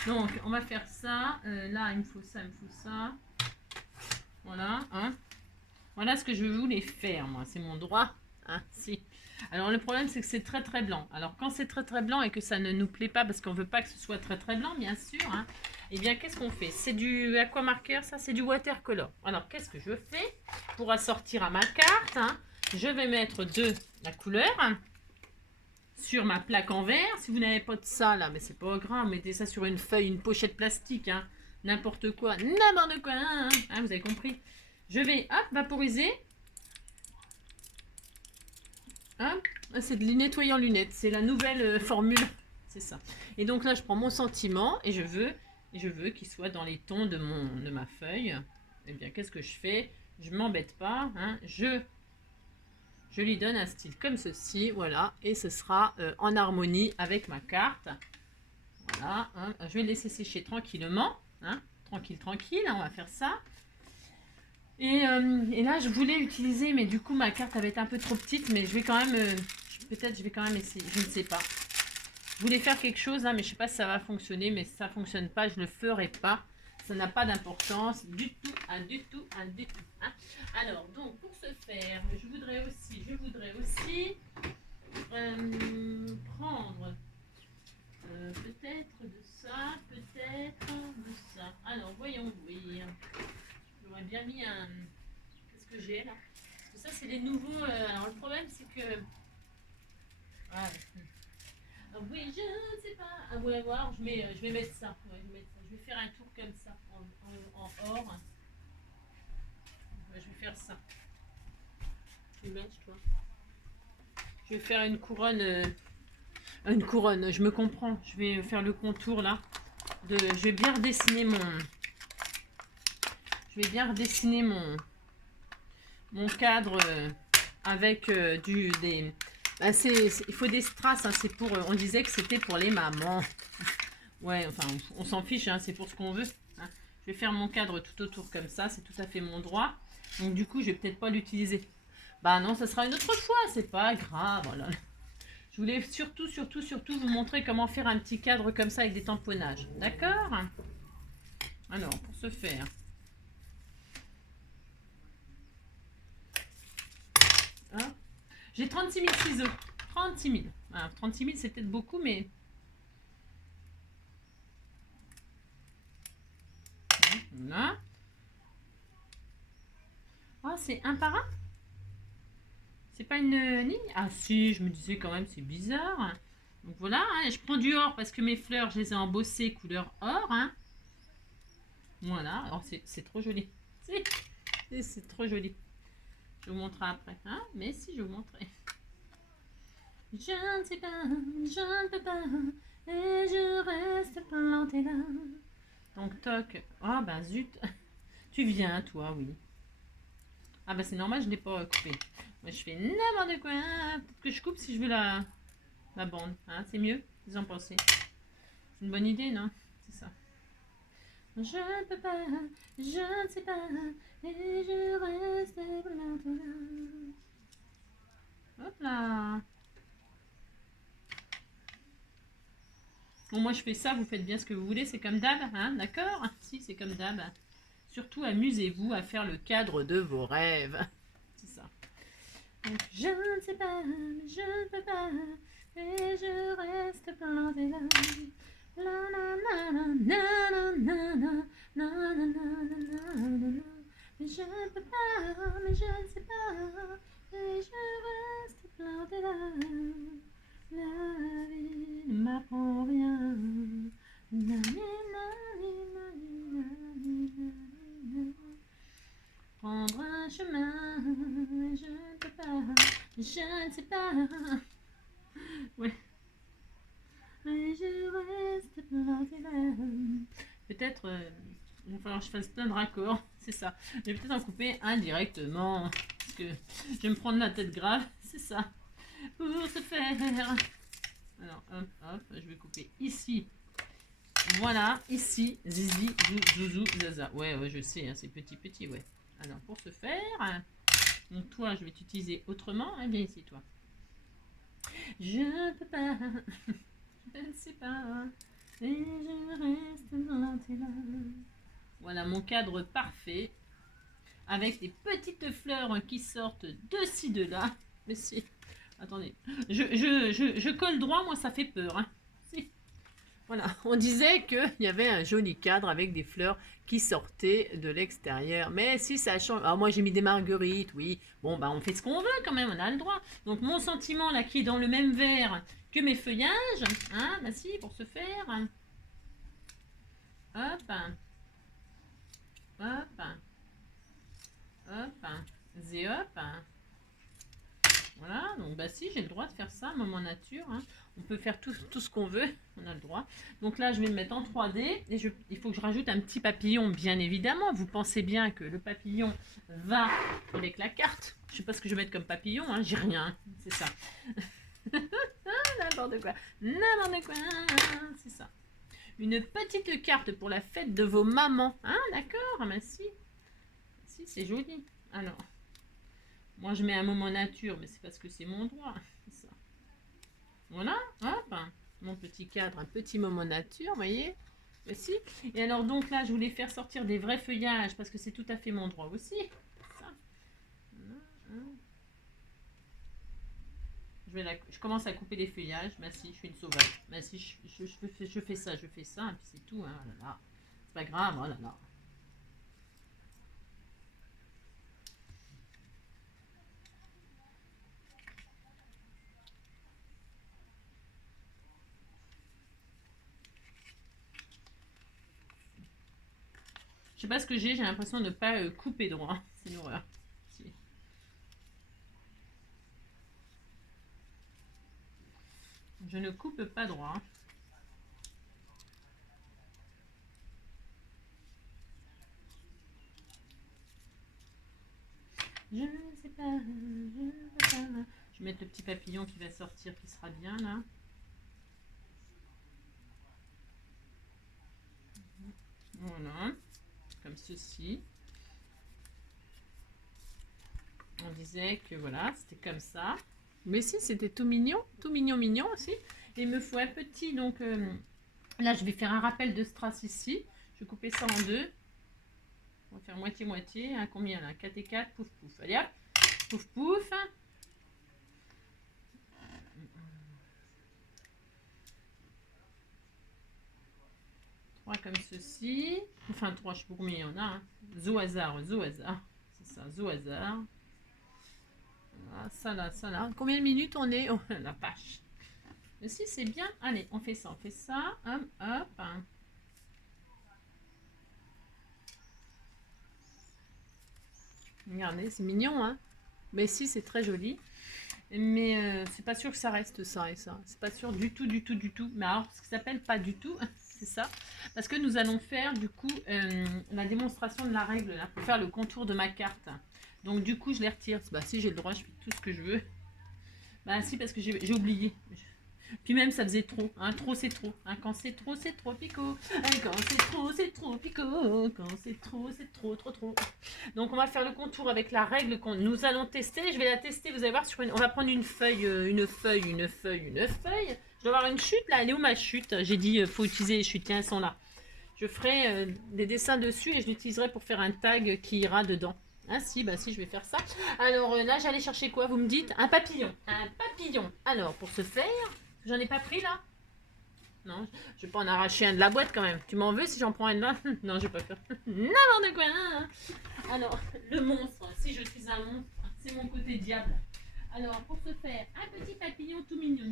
Donc, on va faire ça. Là, il me faut ça. Voilà, Voilà ce que je voulais faire, moi. C'est mon droit. Si. Alors, le problème, c'est que c'est très, très blanc. Alors, quand c'est très, très blanc et que ça ne nous plaît pas, parce qu'on ne veut pas que ce soit très, très blanc, bien sûr, eh bien, qu'est-ce qu'on fait? C'est du aquamarqueur, ça, c'est du watercolor. Alors, qu'est-ce que je fais pour assortir à ma carte? Je vais mettre de la couleur sur ma plaque en verre. Si vous n'avez pas de ça, là, mais c'est pas grave, mettez ça sur une feuille, une pochette plastique, n'importe quoi, vous avez compris. Je vais, vaporiser. C'est de nettoyant lunettes, c'est la nouvelle formule, c'est ça. Et donc là, je prends mon sentiment et je veux qu'il soit dans les tons de ma feuille. Eh bien, qu'est-ce que je fais? Je m'embête pas, je Je lui donne un style comme ceci, voilà, et ce sera en harmonie avec ma carte. Voilà, hein. Je vais le laisser sécher tranquillement, hein. Tranquille, tranquille, hein, on va faire ça. Et là, je voulais utiliser, mais du coup, ma carte va être un peu trop petite, mais je vais quand même, peut-être je vais quand même essayer, je ne sais pas. Je voulais faire quelque chose, hein, mais je ne sais pas si ça va fonctionner, mais si ça ne fonctionne pas, je ne le ferai pas. Ça n'a pas d'importance du tout, du tout, du tout. Hein. Alors, donc, pour ce faire, je voudrais aussi prendre peut-être de ça, peut-être de ça. Alors, voyons voir. J'aurais bien mis un... Qu'est-ce que j'ai là? Parce que ça, c'est les nouveaux... alors, le problème, c'est que... Voilà. Ah oui, je ne sais pas. Ah, vous allez voir, je vais mettre ça. Ouais, je vais faire un tour comme ça, en or. Ouais, je vais faire ça. Image-toi. Je vais faire une couronne... une couronne, je me comprends. Je vais faire le contour, là. Je vais bien redessiner mon... Je vais bien redessiner mon cadre avec des... Bah, il faut des strass, hein, c'est pour... on disait que c'était pour les mamans. Ouais, enfin, on s'en fiche, hein, c'est pour ce qu'on veut. Hein. Je vais faire mon cadre tout autour comme ça, c'est tout à fait mon droit. Donc du coup, je vais peut-être pas l'utiliser. Bah non, ça sera une autre fois, c'est pas grave. Voilà. Je voulais surtout vous montrer comment faire un petit cadre comme ça avec des tamponnages. D'accord? Alors, pour ce faire... Hein, j'ai 36 000 ciseaux. 36 000. Alors, 36 000, c'est peut-être beaucoup, mais... Voilà. Ah, c'est un par un? C'est pas une ligne? Ah si, je me disais quand même, c'est bizarre. Donc voilà, hein, je prends du or parce que mes fleurs, je les ai embossées couleur or. Hein. Voilà, alors c'est trop joli. C'est trop joli. Je vous montrerai après. Hein, mais si, je vous montrerai. Je ne sais pas, je ne peux pas, et je reste plantée là. Donc toc. Ah bah zut. Tu viens, toi, oui. Ah bah c'est normal, je ne l'ai pas coupé. Moi je fais n'importe quoi. Peut-être que je coupe si je veux la bande. Hein, c'est mieux, vous en pensez? C'est une bonne idée, non? C'est ça. Je ne peux pas, je ne sais pas, et je reste plantée là. Hop là. Bon, moi je fais ça, vous faites bien ce que vous voulez, c'est comme d'hab, hein, d'accord? Si, c'est comme d'hab. Surtout, amusez-vous à faire le cadre de vos rêves. C'est ça. Donc, je ne sais pas, je ne peux pas, et je reste plantée là. La la la la la la la la la la. Je ne peux pas, mais je ne sais pas, et je reste plantée là. La vie ne m'apprend rien. Prendre un chemin, je ne peux pas, je ne sais pas. Ouais. Mais je reste plantée là. Peut-être, il va falloir que je fasse plein de raccords, c'est ça. Je vais peut-être en couper indirectement, parce que je vais me prendre la tête grave, c'est ça. Pour se faire. Alors, hop, hop, je vais couper ici. Voilà, ici, zizi, zouzou, zaza. Ouais, ouais, je sais, hein, c'est petit, ouais. Alors, pour ce faire, donc toi, je vais t'utiliser autrement. Hein, viens ici, toi. Je ne peux pas, je ne sais pas, et je reste plantée là. Voilà mon cadre parfait, avec des petites fleurs qui sortent de ci, de là. Mais si, attendez, je colle droit, moi ça fait peur. Hein. Si. Voilà, on disait qu'il y avait un joli cadre avec des fleurs qui sortaient de l'extérieur. Mais si ça change... Alors moi j'ai mis des marguerites, oui. Bon, bah on fait ce qu'on veut quand même, on a le droit. Donc mon sentiment là qui est dans le même verre que mes feuillages, hein, bah si, pour ce faire. Hop, hop, hop, et hop. Voilà, donc bah si, j'ai le droit de faire ça, moment nature. Hein. On peut faire tout ce qu'on veut, on a le droit. Donc là, je vais me mettre en 3D et il faut que je rajoute un petit papillon, bien évidemment. Vous pensez bien que le papillon va avec la carte. Je sais pas ce que je vais mettre comme papillon, hein, j'ai rien, c'est ça. N'importe quoi, n'importe quoi, c'est ça. Une petite carte pour la fête de vos mamans. Hein, d'accord, ah, bah si. Si, c'est joli. Alors, moi je mets un moment nature, mais c'est parce que c'est mon droit. Ça. Voilà, hop, mon petit cadre, un petit moment nature, vous voyez. Aussi. Et alors donc là, je voulais faire sortir des vrais feuillages parce que c'est tout à fait mon droit aussi. Ça. Je commence à couper les feuillages. Bah si, je suis une sauvage. Bah si, je fais ça, et puis c'est tout. Hein. Oh là là. C'est pas grave, oh là là. Je sais pas ce que j'ai l'impression de ne pas couper droit. C'est une horreur. Si. Je ne coupe pas droit. Je ne sais pas, je ne sais pas. Je vais mettre le petit papillon qui va sortir, qui sera bien là. Voilà, comme ceci. On disait que voilà, c'était comme ça. Mais si, c'était tout mignon aussi. Et il me faut un petit, donc là je vais faire un rappel de strass ici. Je vais couper ça en deux. On va faire moitié-moitié. Hein, combien là? 4 et 4, pouf pouf. Allez hop, pouf pouf. 3 comme ceci. Enfin 3, je sais pas combien il y en a. Hein. Zo hasard. C'est ça, zo hasard. Voilà, ça là. Combien de minutes on est? Oh la vache. Mais si c'est bien. Allez, on fait ça. Hop, hop. Regardez, c'est mignon, hein. Mais si, c'est très joli. Mais c'est pas sûr que ça reste ça et ça. C'est pas sûr du tout. Mais alors, ce qui s'appelle pas du tout, c'est ça. Parce que nous allons faire, du coup, la démonstration de la règle, là, pour faire le contour de ma carte. Donc, du coup, je les retire. Bah, si, j'ai le droit, je fais tout ce que je veux. Bah, si, parce que j'ai oublié. Puis même, ça faisait trop. Hein. Trop, c'est trop. Hein. Quand c'est trop picot. Quand c'est trop picot. Quand c'est trop. Donc, on va faire le contour avec la règle que nous allons tester. Je vais la tester, vous allez voir. On va prendre une feuille. Je dois avoir une chute, là. Elle est où, ma chute? J'ai dit, faut utiliser les chutes. Tiens, elles sont là. Je ferai des dessins dessus et je l'utiliserai pour faire un tag qui ira dedans. Ah si, bah si, je vais faire ça. Alors là, j'allais chercher quoi? Vous me dites? Un papillon. Alors, pour ce faire... J'en ai pas pris là? Non, je vais pas en arracher un de la boîte quand même. Tu m'en veux si j'en prends un de là? Non, je vais pas faire. N'importe quoi. Alors, le monstre, si je suis un monstre, c'est mon côté diable. Alors, pour ce faire, un petit papillon tout mignon.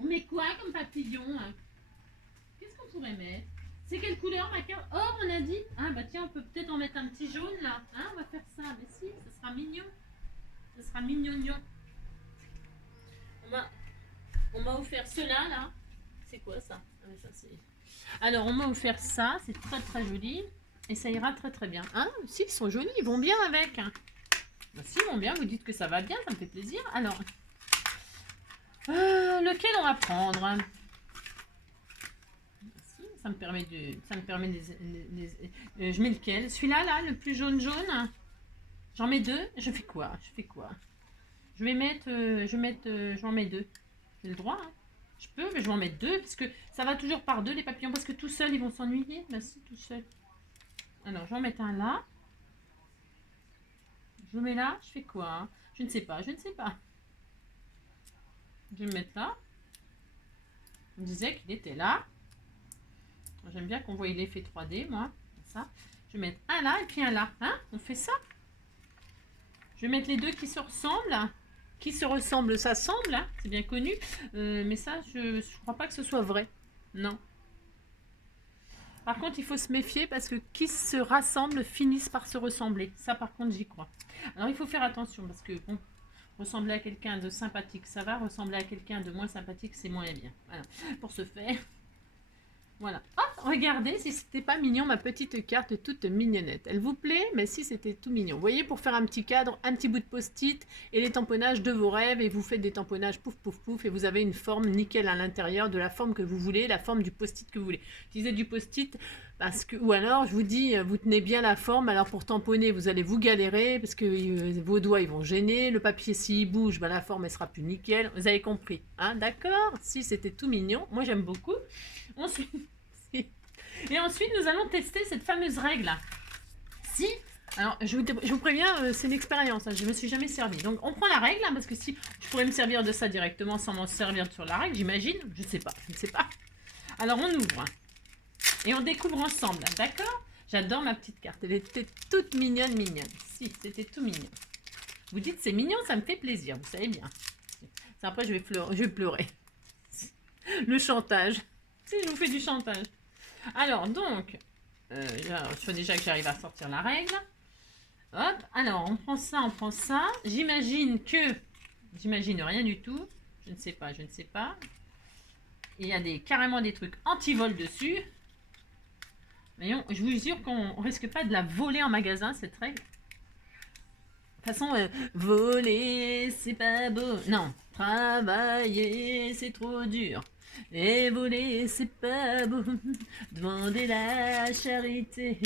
On met quoi comme papillon? Qu'est-ce qu'on pourrait mettre? C'est quelle couleur ma carte? Oh, on a dit. Ah bah tiens, on peut peut-être en mettre un petit jaune là. Hein, on va faire ça. Mais si, ça sera mignon. Ça sera mignonnion. On m'a offert cela là. C'est quoi ça? Alors on m'a offert ça, c'est très joli. Et ça ira très bien. Hein? Si, ils sont jolis, ils vont bien avec. Bah, si, ils vont bien, vous dites que ça va bien, ça me fait plaisir. Alors, lequel on va prendre? Ça me permet de... je mets lequel? Celui-là, là, le plus jaune. J'en mets deux. Je fais quoi? Je vais mettre... j'en mets deux. J'ai le droit, hein. Je peux, mais je vais en mettre deux, parce que ça va toujours par deux, les papillons, parce que tout seul, ils vont s'ennuyer. Bah si, tout seul. Alors, je vais en mettre un là. Je le mets là, je fais quoi? Je ne sais pas. Je vais me mettre là. On disait qu'il était là. J'aime bien qu'on voie l'effet 3D, moi. Ça. Je vais mettre un là et puis un là. Hein? On fait ça? Je vais mettre les deux qui se ressemblent. Qui se ressemblent, ça semble, hein, c'est bien connu. Mais ça, je crois pas que ce soit vrai. Non. Par contre, il faut se méfier parce que qui se rassemblent finissent par se ressembler. Ça, par contre, j'y crois. Alors, il faut faire attention parce que, bon, Ressembler à quelqu'un de sympathique, ça va. Ressembler à quelqu'un de moins sympathique, c'est moins bien. Voilà. Pour ce faire, voilà. Hop, regardez si c'était pas mignon ma petite carte toute mignonnette. Elle vous plaît? Mais si c'était tout mignon. Vous voyez, pour faire un petit cadre, un petit bout de post-it et les tamponnages de vos rêves et vous faites des tamponnages pouf pouf pouf et vous avez une forme nickel à l'intérieur de la forme que vous voulez, la forme du post-it que vous voulez. Utilisez du post-it parce que, ou alors je vous dis, vous tenez bien la forme, alors pour tamponner vous allez vous galérer parce que vos doigts ils vont gêner, le papier s'il bouge, ben, la forme elle sera plus nickel. Vous avez compris, hein? D'accord? Si c'était tout mignon, moi j'aime beaucoup. Ensuite, et ensuite, nous allons tester cette fameuse règle-là. Si, alors je vous préviens, c'est une expérience, hein, je ne me suis jamais servi. Donc on prend la règle, hein, parce que si je pourrais me servir de ça directement sans m'en servir sur la règle, j'imagine, je ne sais pas. Alors on ouvre, hein, et on découvre ensemble, hein, d'accord? J'adore ma petite carte, elle était toute mignonne. Si, c'était tout mignon. Vous dites c'est mignon, ça me fait plaisir, vous savez bien. Après je vais pleurer. Le chantage. Si, je vous fais du chantage. Alors, donc, je vois déjà que j'arrive à sortir la règle. Hop, alors, on prend ça. J'imagine rien du tout. Je ne sais pas. Il y a carrément des trucs anti-vol dessus. Voyons, je vous jure qu'on risque pas de la voler en magasin, cette règle. De toute façon, voler, c'est pas beau. Non, travailler, c'est trop dur. Et voler, c'est pas beau. Demander la charité,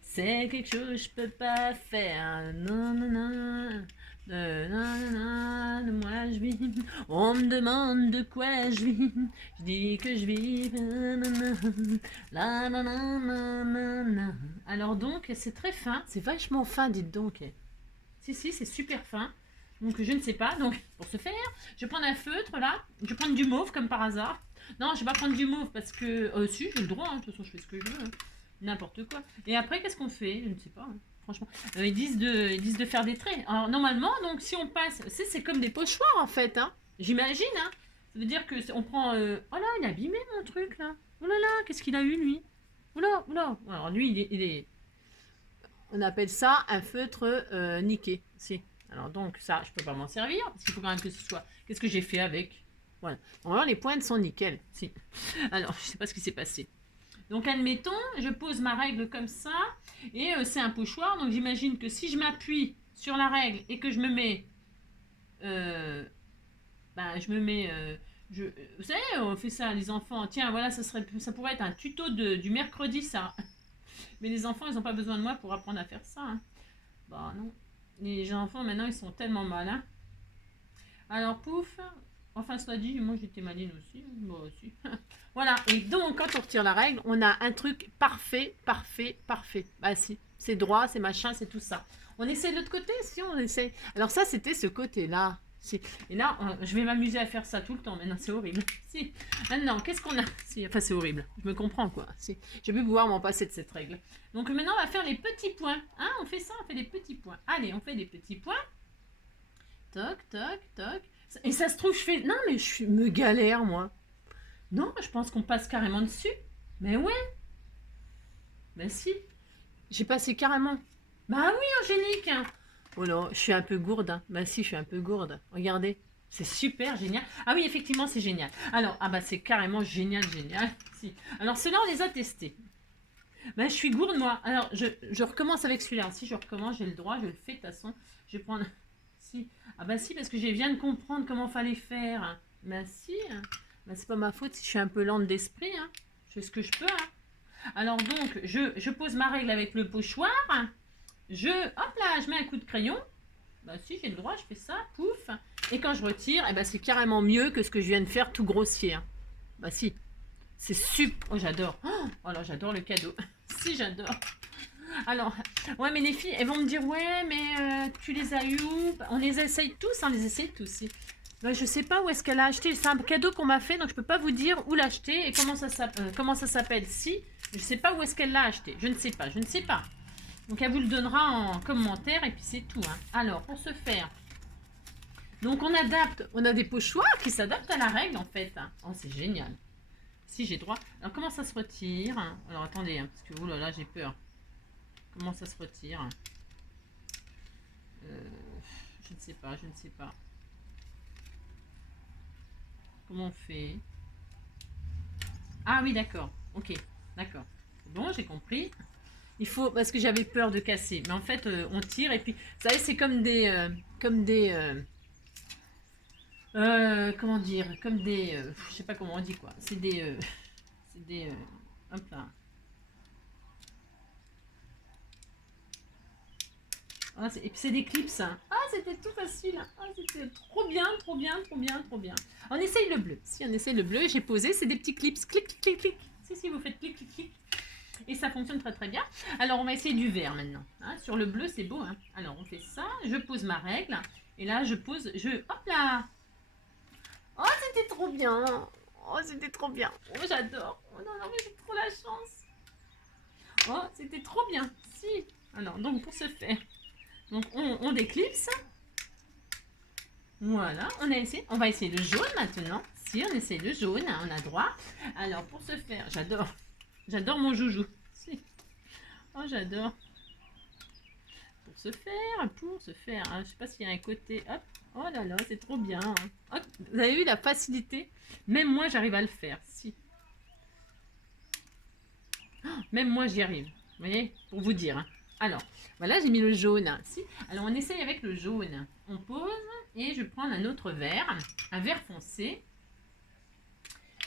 c'est quelque chose que je peux pas faire. Non, non, non. Moi je vis, on me demande de quoi je vis, je dis que je vis. Alors donc, c'est très fin, c'est vachement fin, dites donc. Si, c'est super fin. Donc je ne sais pas. Donc pour ce faire, je vais prendre un feutre là. Je vais prendre du mauve comme par hasard. Non, je vais pas prendre du mauve parce que... si, j'ai le droit. Hein. De toute façon, je fais ce que je veux. Hein. N'importe quoi. Et après, qu'est-ce qu'on fait? Je ne sais pas. Hein. Franchement. Ils disent de faire des traits. Alors normalement, donc si on passe... C'est comme des pochoirs en fait. Hein. J'imagine. Hein. Ça veut dire que on prend... Oh là, il a abîmé mon truc là. Oh là là, qu'est-ce qu'il a eu lui? Oh là, oh là. Alors lui, il est... On appelle ça un feutre niqué. Si. Alors donc ça, je peux pas m'en servir parce qu'il faut quand même que ce soit. Qu'est-ce que j'ai fait avec? Voilà. Alors les pointes sont nickel. Si. Alors je sais pas ce qui s'est passé. Donc admettons, je pose ma règle comme ça et c'est un pochoir. Donc j'imagine que si je m'appuie sur la règle et que je me mets, vous savez, on fait ça les enfants. Tiens, voilà, ça pourrait être un tuto du mercredi ça. Mais les enfants, ils n'ont pas besoin de moi pour apprendre à faire ça. Hein. Bah non. Les enfants, maintenant, ils sont tellement malins. Alors, pouf. Enfin, cela dit, moi, j'étais maline aussi. Moi aussi. Voilà. Et donc, quand on retire la règle, on a un truc parfait. Bah si. C'est droit, c'est machin, c'est tout ça. On essaie de l'autre côté? Si, on essaie. Alors ça, c'était ce côté-là. Si. Et là, je vais m'amuser à faire ça tout le temps. Maintenant, c'est horrible. Si. Maintenant, qu'est-ce qu'on a? Si. Enfin, c'est horrible. Je me comprends, quoi. Si. Je vais pouvoir m'en passer de cette règle. Donc maintenant, on va faire les petits points. Hein, on fait ça, on fait des petits points. Allez, on fait des petits points. Toc, toc, toc. Et ça se trouve, je fais... Non, mais je me galère, moi. Non, je pense qu'on passe carrément dessus. Mais ouais. Ben si. J'ai passé carrément. Bah oui, Angélique. Oh là, je suis un peu gourde. Hein. Bah si, je suis un peu gourde. Regardez. C'est super génial. Ah oui, effectivement, c'est génial. Alors, ah bah c'est carrément génial. Si. Alors, ceux-là, on les a testés. Bah, je suis gourde, moi. Alors, je recommence avec celui-là. Si je recommence, j'ai le droit, je le fais de toute façon. Je vais prendre... Si. Ah bah si, parce que je viens de comprendre comment fallait faire. Bah si. Bah, c'est pas ma faute si je suis un peu lente d'esprit. Hein. Je fais ce que je peux. Hein. Alors donc, je pose ma règle avec le pochoir. Hop là, je mets un coup de crayon. Bah si, j'ai le droit, je fais ça, pouf. Et quand je retire, eh ben, c'est carrément mieux que ce que je viens de faire tout grossier. Hein. Bah si, c'est super. Oh, j'adore. Oh là, j'adore le cadeau. Si, j'adore. Alors, ouais, mais les filles, elles vont me dire, ouais, mais tu les as eu où? On les essaye tous, on les essaye tous. Si. Ouais, je sais pas où est-ce qu'elle a acheté. C'est un cadeau qu'on m'a fait, donc je peux pas vous dire où l'acheter et comment ça s'appelle. Si, je sais pas où est-ce qu'elle l'a acheté. Je ne sais pas. Donc elle vous le donnera en commentaire et puis c'est tout. Hein. Alors, pour ce faire, donc on a des pochoirs qui s'adaptent à la règle en fait. Hein. Oh, c'est génial. Si, j'ai droit. Alors, comment ça se retire? Alors, attendez, hein, parce que, oh là là, j'ai peur. Comment ça se retire? Je ne sais pas, je ne sais pas. Comment on fait? Ah oui, d'accord. Ok, d'accord. C'est bon, j'ai compris. Il faut, parce que j'avais peur de casser. Mais en fait, on tire et puis, vous savez, c'est comme des, comment dire, comme des, je sais pas comment on dit quoi. C'est des, hop là. Ah, et puis c'est des clips, hein. Ah, c'était tout facile. Ah, c'était trop bien, trop bien, trop bien, trop bien. On essaye le bleu. Si on essaye le bleu, j'ai posé, c'est des petits clips. Clic, clic, clic, clic. Si, vous faites clic, clic, clic. Et ça fonctionne très très bien. Alors on va essayer du vert maintenant. Hein, sur le bleu, c'est beau. Hein. Alors on fait ça. Je pose ma règle. Et là, je pose. Hop là. Oh, c'était trop bien. Oh, c'était trop bien. Oh, j'adore. Oh non, non, mais j'ai trop la chance. Oh, c'était trop bien. Si. Alors, donc pour ce faire, donc on déclipse. Voilà, on va essayer le jaune maintenant. Si, on essaye le jaune, hein, on a droit. Alors, pour ce faire, j'adore mon joujou. Si. Oh, j'adore. Pour se faire. Hein, je sais pas s'il y a un côté, hop. Oh là là, c'est trop bien. Hein. Hop, vous avez vu la facilité? Même moi, j'arrive à le faire. Si. Oh, même moi, j'y arrive. Vous voyez? Pour vous dire. Hein. Alors, voilà, j'ai mis le jaune. Si. Alors, on essaye avec le jaune. On pose et je prends un autre vert, un vert foncé.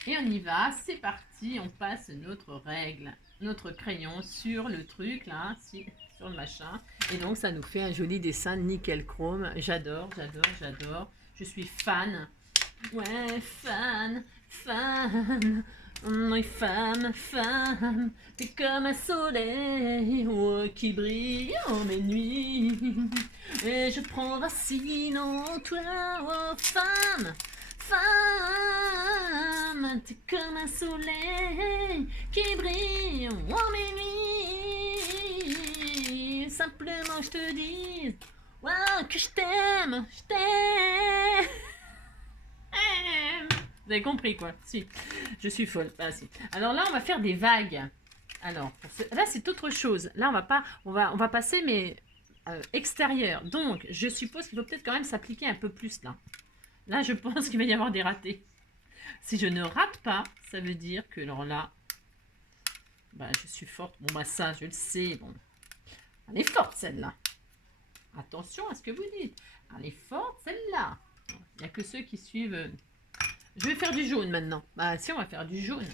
Et on y va, c'est parti, on passe notre règle, notre crayon sur le truc là, sur le machin. Et donc ça nous fait un joli dessin nickel chrome. J'adore, j'adore, j'adore. Je suis fan. Ouais, fan, fan. Oui, femme, t'es comme un soleil oh, qui brille en mes nuits. Et je prends racine en toi, oh, femme. Femme, t'es comme un soleil qui brille en mes nuits. Simplement, je te dis wow, que je t'aime, je t'aime. Vous avez compris quoi? Si, je suis folle. Ah, si. Alors là, on va faire des vagues. Alors, là, c'est autre chose. Là, on va passer, mais extérieur. Donc, je suppose qu'il faut peut-être quand même s'appliquer un peu plus là. Là, je pense qu'il va y avoir des ratés. Si je ne rate pas, ça veut dire que alors là, bah, je suis forte. Bon, bah ça, je le sais. Bon, elle est forte celle-là. Attention à ce que vous dites. Elle est forte celle-là. Il n'y a que ceux qui suivent. Je vais faire du jaune maintenant. Bah si, on va faire du jaune.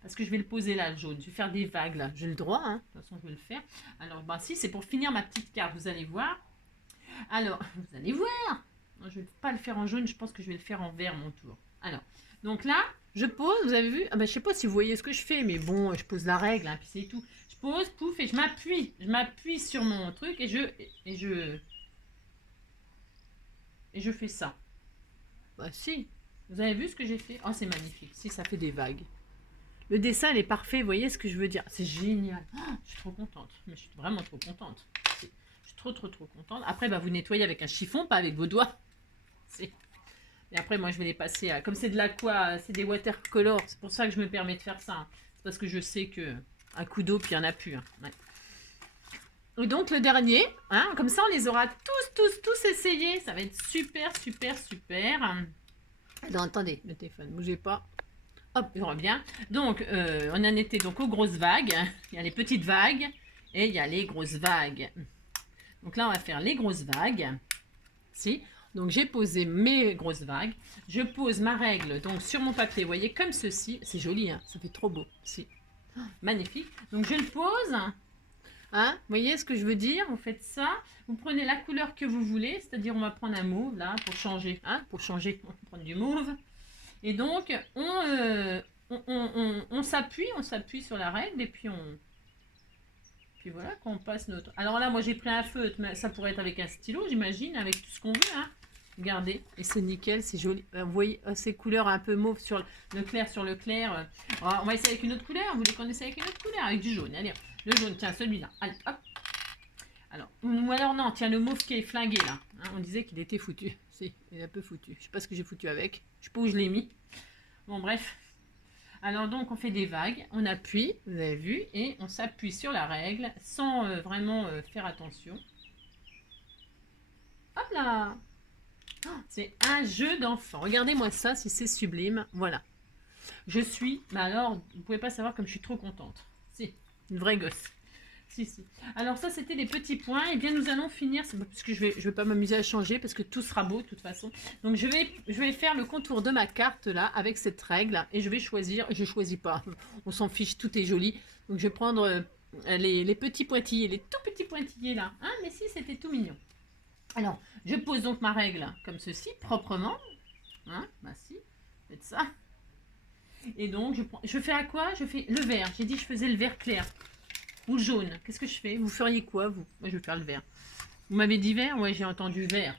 Parce que je vais le poser là, le jaune. Je vais faire des vagues là. J'ai le droit, hein. De toute façon, je vais le faire. Alors, bah si, c'est pour finir ma petite carte. Vous allez voir. Alors, vous allez voir. Je ne vais pas le faire en jaune. Je pense que je vais le faire en vert mon tour. Alors, donc là, je pose. Vous avez vu? Ah bah, je sais pas si vous voyez ce que je fais. Mais bon, je pose la règle. Hein, puis c'est tout. Je pose, pouf, et je m'appuie. Je m'appuie sur mon truc et je fais ça. Bah si. Vous avez vu ce que j'ai fait? Oh, c'est magnifique. Si, ça fait des vagues. Le dessin, il est parfait. Vous voyez ce que je veux dire? C'est génial. Oh, je suis trop contente. Mais je suis vraiment trop contente. Je suis trop, trop, trop contente. Après, bah, vous nettoyez avec un chiffon, pas avec vos doigts. Et après, moi, je vais les passer à... Comme c'est de l'aqua, c'est des watercolors. C'est pour ça que je me permets de faire ça. Hein. C'est parce que je sais que un coup d'eau, puis il n'y en a plus. Hein. Ouais. Et donc, le dernier, hein, comme ça, on les aura tous essayés. Ça va être super, super, super. Non, attendez, le téléphone, ne bougez pas. Hop, il revient. Donc, on en était donc aux grosses vagues. Il y a les petites vagues et il y a les grosses vagues. Donc là, on va faire les grosses vagues. Si. Donc, j'ai posé mes grosses vagues. Je pose ma règle donc sur mon papier. Vous voyez, comme ceci. C'est joli, hein, ça fait trop beau. Si. Magnifique. Donc, je le pose. Hein, vous voyez ce que je veux dire? Vous faites ça. Vous prenez la couleur que vous voulez. C'est-à-dire, on va prendre un mauve, là, pour changer. Hein, pour changer, on va prendre du mauve. Et donc, on s'appuie sur la règle et puis puis voilà, quand on passe notre... Alors là, moi j'ai pris un feutre, mais ça pourrait être avec un stylo, j'imagine, avec tout ce qu'on veut. Hein. Regardez, et c'est nickel, c'est joli. Vous voyez ces couleurs un peu mauve sur le clair sur le clair. On va essayer avec une autre couleur, vous voulez qu'on essaye avec une autre couleur? Avec du jaune, allez, le jaune, tiens, celui-là. Allez, hop. Alors, ou alors non, tiens, le mauve qui est flingué là. Hein, on disait qu'il était foutu. Si, il est un peu foutu. Je sais pas ce que j'ai foutu avec. Je sais pas où je l'ai mis. Bon, bref. Alors, donc, on fait des vagues. On appuie, vous avez vu, et on s'appuie sur la règle sans vraiment faire attention. Hop là! C'est un jeu d'enfant. Regardez-moi ça, si c'est sublime. Voilà. Je suis, mais alors, vous pouvez pas savoir comme je suis trop contente. Si, une vraie gosse. Si, si. Alors ça, c'était les petits points. Et bien, nous allons finir, parce que je vais pas m'amuser à changer, parce que tout sera beau de toute façon. Donc, je vais faire le contour de ma carte, là, avec cette règle. Et je vais choisir, je choisis pas, on s'en fiche, tout est joli. Donc, je vais prendre les petits pointillés, les tout petits pointillés, là. Hein, mais si, c'était tout mignon. Alors, je pose donc ma règle comme ceci, proprement. Hein, bah si, faites ça. Et donc, je fais à quoi? Je fais le vert. J'ai dit que je faisais le vert clair. Ou le jaune. Qu'est-ce que je fais? Vous feriez quoi, vous? Moi, je vais faire le vert. Vous m'avez dit vert? Ouais, j'ai entendu vert.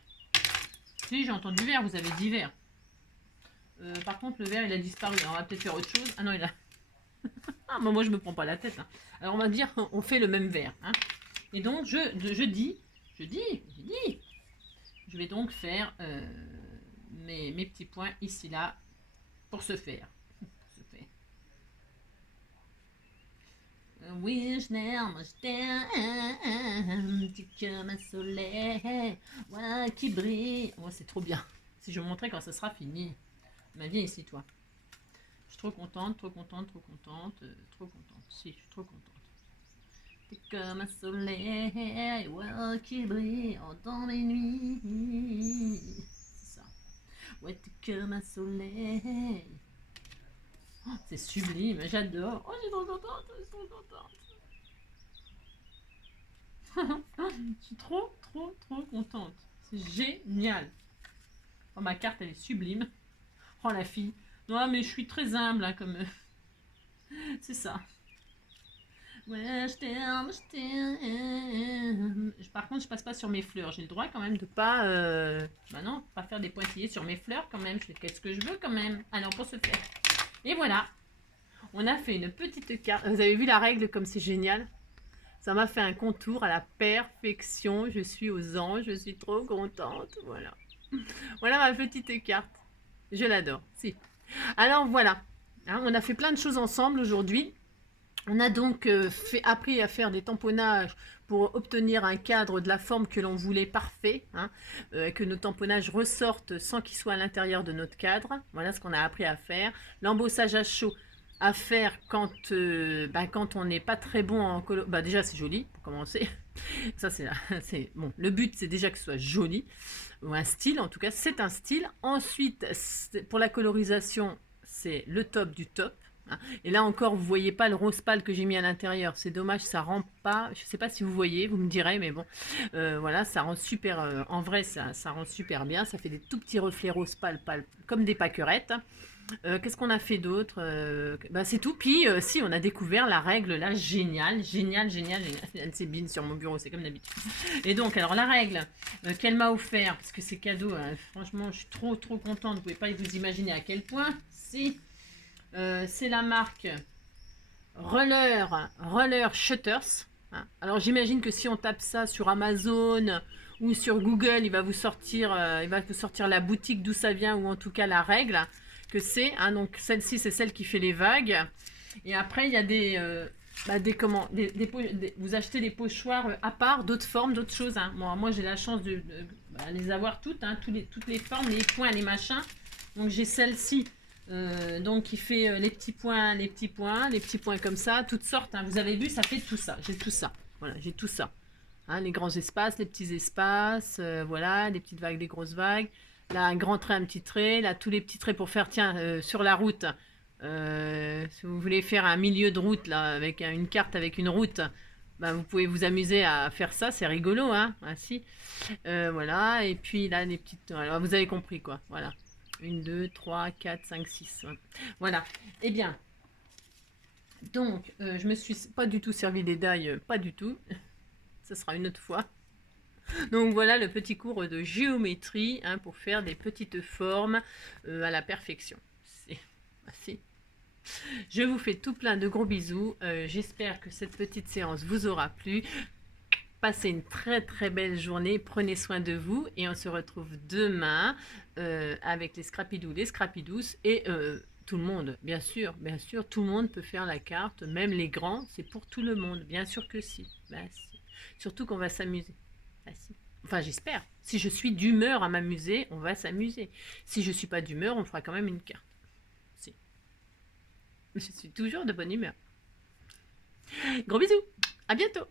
Si, j'ai entendu vert, vous avez dit vert. Par contre, le vert, il a disparu. Alors, on va peut-être faire autre chose. Ah non, il a... ah, moi, je me prends pas la tête. Hein. Alors, on va dire, on fait le même vert. Hein. Et donc, je dis, je vais donc faire mes petits points ici, là, pour ce faire. Oui, je n'aime, je t'aime, tu comme un soleil, ouais, qui brille. Oh, c'est trop bien. Si je vous montrais quand ça sera fini. Ma vie ici, toi. Je suis trop contente, trop contente, trop contente, trop contente. Si, je suis trop contente. T'es comme un soleil, ouais, qui brille dans les nuits. C'est ça. Ouais, t'es comme un soleil. Oh, c'est sublime, j'adore. Oh, je suis trop contente, je suis trop contente. Je suis trop, trop, trop contente. C'est génial. Oh, ma carte, elle est sublime. Oh, la fille. Non, mais je suis très humble, hein, comme... c'est ça. Ouais, je t'aime, je t'aime. Par contre, je passe pas sur mes fleurs. J'ai le droit quand même de pas... Bah non, pas faire des pointillés sur mes fleurs quand même. Qu'est-ce que je veux quand même? Alors, pour ce faire. Et voilà. On a fait une petite carte. Vous avez vu la règle comme c'est génial? Ça m'a fait un contour à la perfection. Je suis aux anges. Je suis trop contente. Voilà. Voilà ma petite carte. Je l'adore. Si. Alors voilà. Hein, on a fait plein de choses ensemble aujourd'hui. On a donc appris à faire des tamponnages pour obtenir un cadre de la forme que l'on voulait parfait, hein, que nos tamponnages ressortent sans qu'ils soient à l'intérieur de notre cadre. Voilà ce qu'on a appris à faire. L'embossage à chaud à faire quand on n'est pas très bon en colo. Bah déjà c'est joli pour commencer. Ça c'est bon. Le but c'est déjà que ce soit joli ou un style. En tout cas c'est un style. Ensuite pour la colorisation c'est le top du top. Et là encore, vous voyez pas le rose pâle que j'ai mis à l'intérieur. C'est dommage, ça rend pas. Je sais pas si vous voyez, vous me direz, mais bon, voilà, ça rend super. En vrai, ça rend super bien. Ça fait des tout petits reflets rose pâle, comme des pâquerettes. Qu'est-ce qu'on a fait d'autre? C'est tout. Puis, si, on a découvert la règle là, géniale, géniale, géniale, géniale. C'est bine sur mon bureau, c'est comme d'habitude. Et donc, alors la règle qu'elle m'a offert, parce que c'est cadeau, hein, franchement, je suis trop, trop contente. Vous pouvez pas vous imaginer à quel point. Si. C'est la marque Roller Shutters. Hein. Alors j'imagine que si on tape ça sur Amazon ou sur Google, il va vous sortir la boutique d'où ça vient ou en tout cas la règle que c'est. Hein. Donc celle-ci c'est celle qui fait les vagues. Et après il y a vous achetez des pochoirs à part, d'autres formes, d'autres choses. Hein. Moi j'ai la chance de les avoir toutes, hein, toutes les formes, les points, les machins. Donc j'ai celle-ci. Donc il fait les petits points comme ça, toutes sortes. Hein. Vous avez vu, ça fait tout ça. J'ai tout ça. Voilà, j'ai tout ça. Hein, les grands espaces, les petits espaces, voilà, des petites vagues, des grosses vagues. Là, un grand trait, un petit trait. Là, tous les petits traits pour faire, tiens, sur la route. Si vous voulez faire un milieu de route, là, avec une carte avec une route, vous pouvez vous amuser à faire ça. C'est rigolo, hein. Ah, si. Voilà, et puis là, les petites... Voilà, vous avez compris, quoi. Voilà. 1, 2, 3, 4, 5, 6. Voilà. Eh bien, donc, je me suis pas du tout servi des die, pas du tout. Ce sera une autre fois. Donc voilà le petit cours de géométrie, hein, pour faire des petites formes à la perfection. C'est... Je vous fais tout plein de gros bisous. J'espère que cette petite séance vous aura plu. Passez une très très belle journée, prenez soin de vous et on se retrouve demain avec les Scrapidous, les Scrapidous et tout le monde, bien sûr, tout le monde peut faire la carte, même les grands, c'est pour tout le monde, bien sûr que si. Si. Surtout qu'on va s'amuser. Si. Enfin j'espère. Si je suis d'humeur à m'amuser, on va s'amuser. Si je suis pas d'humeur, on fera quand même une carte. Si. Je suis toujours de bonne humeur. Gros bisous, à bientôt.